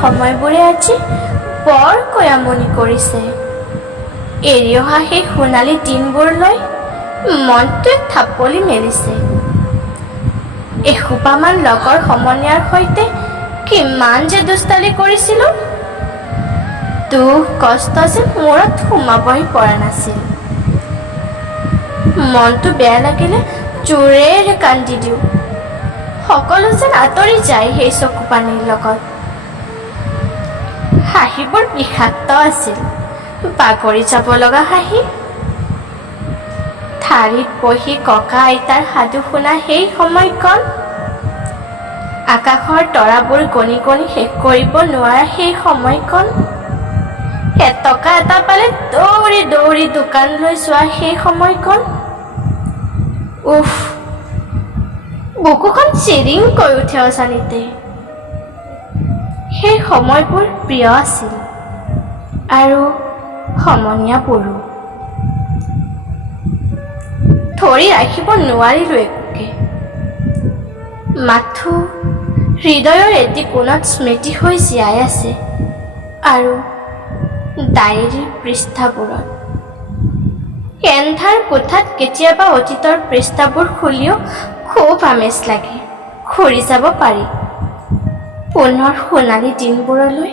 সময়বোৰে আজি বৰকৈ আমনি কৰিছে। এৰি অহা সেই সোণালী দিনবোৰলৈ মনটোৱে থাপলি মেলিছে। এসোপামান লগৰ সমনীয়াৰ সৈতে কিমান যে দুষ্টালি কৰিছিলোঁ, দুখ কষ্ট যে মূৰত সোমাবই পৰা নাছিল। মনটো বেয়া লাগিলে জোৰেৰে কান্দি দিওঁ। সকলো যেন আঁতৰি যায় সেই চকু পানীৰ লগত। হাঁহিবোৰ বিষাক্ত আছিল, বাগৰি যাব লগা হাঁহি। ঠাৰিত বহি ককা আইতাৰ সাধু শুনা সেই সময়কণ, আকাশৰ তৰাবোৰ গণি গণি শেষ কৰিব নোৱাৰা সেই সময়কণ, এটকা এটা পালে দৌৰি দৌৰি দোকানলৈ যোৱা সেই সময়কণ, উফ, বুকুখন চিৰিংকৈ উঠে অজানিতে। সেই সময়বোৰ প্ৰিয় আছিল আৰু সমনীয়াবোৰো। ধৰি ৰাখিব নোৱাৰিলোঁ একোকে, মাথো হৃদয়ৰ এটি কোণত স্মৃতি হৈ জীয়াই আছে আৰু ডায়েৰীৰ পৃষ্ঠাবোৰত। এন্ধাৰ কোঠাত কেতিয়াবা অতীতৰ পৃষ্ঠাবোৰ খুলিও খুব আমেজ লাগে। ঘূৰি যাব পাৰি পুনৰ সোণালী দিনবোৰলৈ।